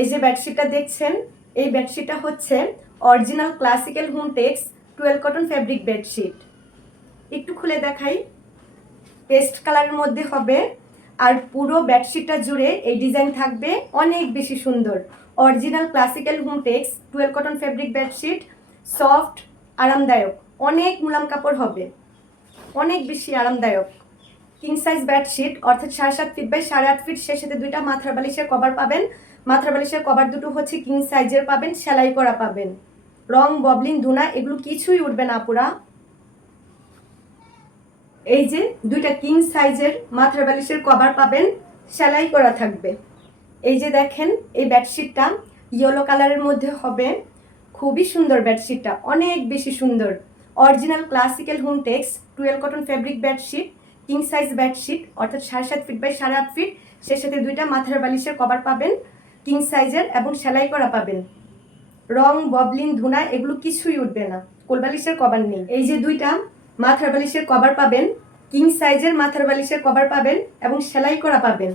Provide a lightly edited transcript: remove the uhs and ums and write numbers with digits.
এই যে বেডশিটটা দেখছেন, এই বেডশিটটা হচ্ছে original classical Hometex 12 cotton fabric bedsheet. একটু খুলে দেখাই। পেস্ট কালারের মধ্যে হবে, আর পুরো বেডশিটটা জুড়ে এই ডিজাইন থাকবে, অনেক বেশি সুন্দর। Original classical Hometex 12 cotton fabric bedsheet, soft, আরামদায়ক, অনেক মুলাম কাপড় হবে, অনেক বেশি আরামদায়ক। কিং সাইজ বেডশিট অর্থাৎ 7.5 ফিট বাই 8.5 ফিট, সে সাথে দুইটা মাথার বালিশের কভার পাবেন। মাথার বালিশের কভার দুটো হচ্ছে কিং সাইজের পাবেন, সেলাই করা পাবেন। রং, ববলিন, দুনা এগুলো কিছুই উঠবে না পুরা। এই যে দুইটা কিং সাইজের মাথার বালিশের কভার পাবেন, সেলাই করা থাকবে। এই যে দেখেন, এই বেডশিটটা ইয়েলো কালারের মধ্যে হবে, খুবই সুন্দর বেডশিটটা, অনেক বেশি সুন্দর। Original classical Hometex 12 cotton fabric bedsheet, king size bedsheet অর্থাৎ 7.5 ফিট বাই 8.5 ফিট, সে সাথে দুইটা মাথার বালিশের কভার পাবেন কিং সাইজের এবং সেলাই করা পাবেন। রং, ববলিন, ধুনা এগুলো কিছুই উঠবে না, কোলবালিশের কভার নেই। এই যে দুইটা মাথার বালিশের কভার পাবেন, কিং সাইজের মাথার বালিশের কভার পাবেন এবং সেলাই করা পাবেন।